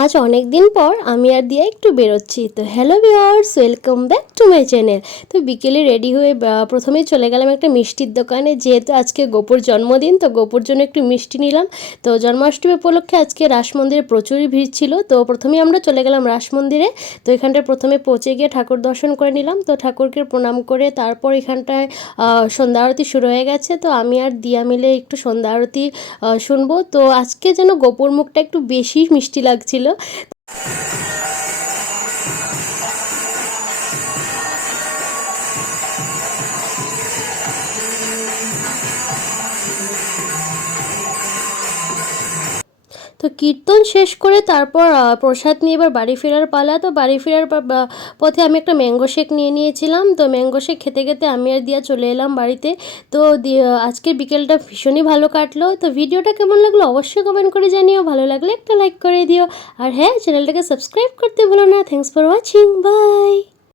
আজ অনেক দিন পর আমি আর দিয়া একটু বেরোচ্ছি। তো hello viewers, welcome back to my channel. তো বিকেলে রেডি হয়ে প্রথমেই চলে গেলাম একটা মিষ্টির দোকানে, যেহেতু আজকে গোপুর জন্মদিন, তো গোপুর জন্য একটু মিষ্টি নিলাম। তো জন্মাষ্টমী উপলক্ষে আজকে রাস মন্দিরে প্রচুরই ভিড় ছিল। তো প্রথমেই আমরা চলে গেলাম রাস মন্দিরে। তো এখানটায় প্রথমে পৌঁছে গিয়ে ঠাকুর দর্শন করে নিলাম। তো ঠাকুরকে প্রণাম করে তারপর এখানটায় সন্ধ্যা আরতি শুরু হয়ে গেছে। তো আমি আর দিয়া মিলে একটু সন্ধ্যা আরতি শুনবো। তো আজকে যেন গোপুর মুখটা একটু বেশি মিষ্টি লাগছিল। তো কীর্তন শেষ করে তারপর প্রসাদ নিয়ে এবার বাড়ি ফেরার পালা। তো বাড়ি ফেরার পথে আমি একটা ম্যাঙ্গো শেক নিয়ে নিয়েছিলাম। তো ম্যাঙ্গো শেক খেতে খেতে আমি আর দিয়া চলে এলাম বাড়িতে। তো আজকের বিকেলটা ভীষণই ভালো কাটলো। তো ভিডিওটা কেমন লাগলো অবশ্যই কমেন্ট করে জানিও, ভালো লাগলে একটা লাইক করে দিও। আর হ্যাঁ, চ্যানেলটাকে সাবস্ক্রাইব করতে ভুলো না। Thanks for watching, by.